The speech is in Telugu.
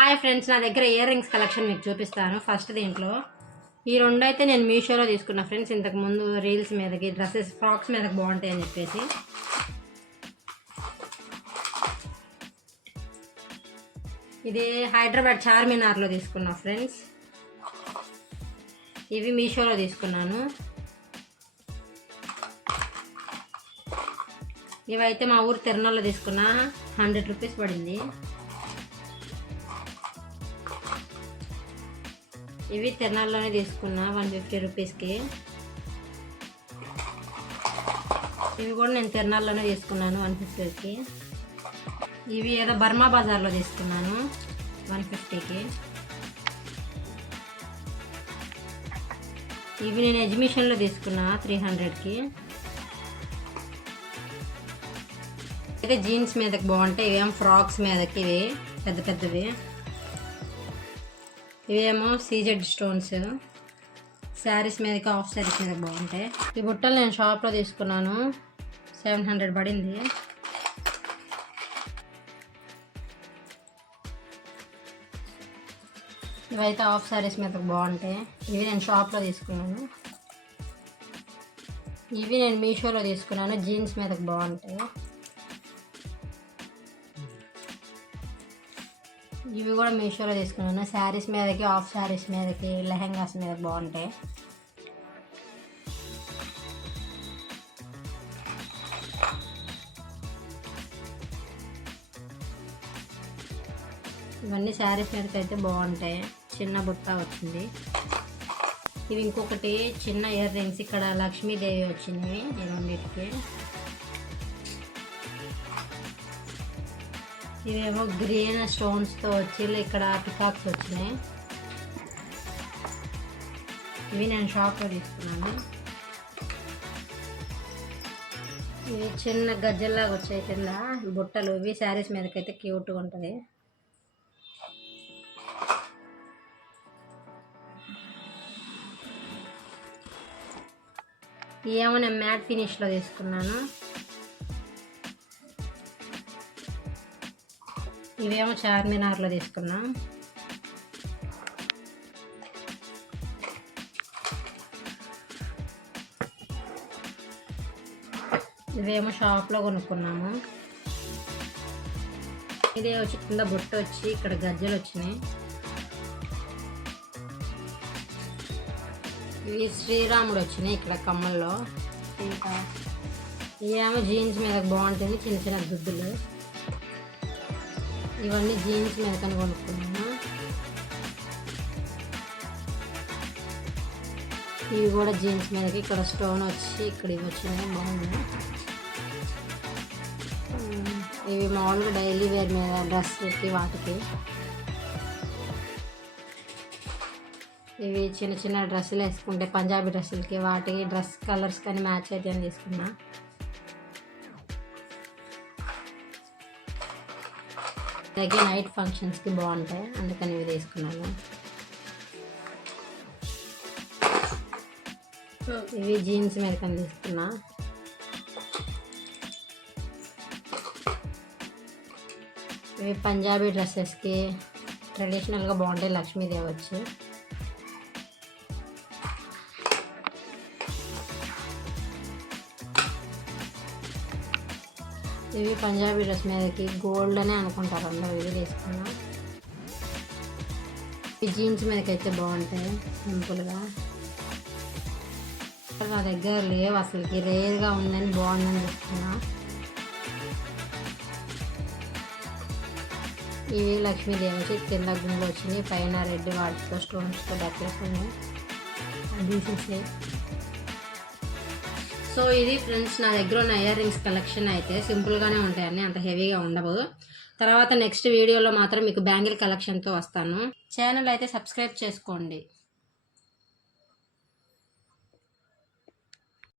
హాయ్ ఫ్రెండ్స్, నా దగ్గర ఇయర్ రింగ్స్ కలెక్షన్ మీకు చూపిస్తాను. ఫస్ట్ దీంట్లో ఈ రెండు అయితే నేను మీషోలో తీసుకున్నా ఫ్రెండ్స్. ఇంతకుముందు రీల్స్ మీదకి డ్రెస్సెస్ ఫ్రాక్స్ మీదకి బాగుంటాయి అని చెప్పేసి. ఇది హైదరాబాద్ చార్మినార్లో తీసుకున్నా ఫ్రెండ్స్. ఇవి మీషోలో తీసుకున్నాను. ఇవైతే మా ఊరు తిరునాళ్ళలో తీసుకున్నా, 100 రూపీస్ పడింది. ఇవి తిరునాళ్ళలోనే తీసుకున్నా 150 రూపీస్కి. ఇవి కూడా నేను తిరునాళ్ళలోనే తీసుకున్నాను 150కి. ఇవి ఏదో బర్మా బజార్లో తీసుకున్నాను 150కి. ఇవి నేను ఎగ్జిబిషన్లో తీసుకున్నా 300కి. అయితే జీన్స్ మీదకి బాగుంటాయి. ఇవేమో ఫ్రాక్స్ మీదకి, ఇవి పెద్ద పెద్దవి. ఇవేమో సీజెడ్ స్టోన్స్ శారీస్ మీదకి, ఆఫ్ శారీస్ మీదకి బాగుంటాయి. ఈ బుట్టలు నేను షాప్లో తీసుకున్నాను, 700 పడింది. ఇవైతే ఆఫ్ శారీస్ మీదకి బాగుంటాయి. ఇవి నేను షాప్లో తీసుకున్నాను. ఇవి నేను మీషోలో తీసుకున్నాను, జీన్స్ మీదకి బాగుంటాయి. ఇవి కూడా మీషోలో తీసుకున్నాను, శారీస్ మీదకి, ఆఫ్ శారీస్ మీదకి, లెహెంగాస్ మీద బాగుంటాయి. ఇవన్నీ శారీస్ మీదకి అయితే బాగుంటాయి. చిన్న బుట్ట వచ్చింది. ఇవి ఇంకొకటి చిన్న ఇయర్ రింగ్స్, ఇక్కడ లక్ష్మీదేవి వచ్చింది ఈ రెండింటికి. ఇవేమో గ్రీన్ స్టోన్స్తో వచ్చి ఇక్కడ పికాక్స్ వచ్చినాయి. ఇవి నేను షాప్లో తీసుకున్నాను. ఇవి చిన్న గజ్జల్లాగా వచ్చాయి కింద బుట్టలు. ఇవి శారీస్ మీదకైతే క్యూట్గా ఉంటుంది. ఇవేమో నేను మ్యాట్ ఫినిష్లో తీసుకున్నాను. ఇవేమో చార్మినార్లో తీసుకున్నా. ఇవేమో షాప్లో కొనుక్కున్నాము. ఇదే వచ్చి కింద బుట్ట వచ్చి ఇక్కడ గజ్జలు వచ్చినాయి. ఇవి శ్రీరాముడు వచ్చినాయి ఇక్కడ కమ్మల్లో. ఇంకా ఇవేమో జీన్స్ మీద బాగుంటుంది, చిన్న చిన్న దుద్దులు. ఇవన్నీ జీన్స్ మీద కని కొనుక్కున్నాను. ఇవి కూడా జీన్స్ మీదకి ఇక్కడ స్టోన్ వచ్చి ఇక్కడ ఇవి వచ్చినాయి, బాగున్నాయి. ఇవి మామూలుగా డైలీ వేర్ మీద డ్రెస్లకి వాటికి. ఇవి చిన్న చిన్న డ్రెస్సులు వేసుకుంటే పంజాబీ డ్రెస్సులకి, వాటికి డ్రెస్ కలర్స్ కానీ మ్యాచ్ అయితే అని తీసుకున్నా. అలాగే నైట్ ఫంక్షన్స్కి బాగుంటాయి, అందుకని ఇవి తీసుకున్నాను. ఇవి జీన్స్ మీద కానీ తీసుకున్నా. ఇవి పంజాబీ డ్రెస్సెస్కి ట్రెడిషనల్గా బాగుంటాయి, లక్ష్మీదేవి వచ్చి. ఇవి పంజాబీ డ్రెస్ మీదకి గోల్డ్ అనే అనుకుంటారు అందరూ. ఇవి తీసుకున్నా. ఈ జీన్స్ మీదకి అయితే బాగుంటాయి సింపుల్గా. నా దగ్గర లేవు అసలుకి, రేర్గా ఉందని బాగుందని తీసుకున్నా. ఇవి లక్ష్మీదేవి వచ్చి కింద గుండెలు వచ్చినాయి, పైన రెడ్ వాటితో స్టోన్స్తో డెకరేషన్ తీసేసి. సో ఇది ఫ్రెండ్స్ నా దగ్గర ఉన్న ఇయర్ రింగ్స్ కలెక్షన్. అయితే సింపుల్గానే ఉంటాయని, అంత హెవీగా ఉండవు. తర్వాత నెక్స్ట్ వీడియోలో మాత్రం మీకు బ్యాంగిల్ కలెక్షన్తో వస్తాను. ఛానల్ అయితే సబ్స్క్రైబ్ చేసుకోండి.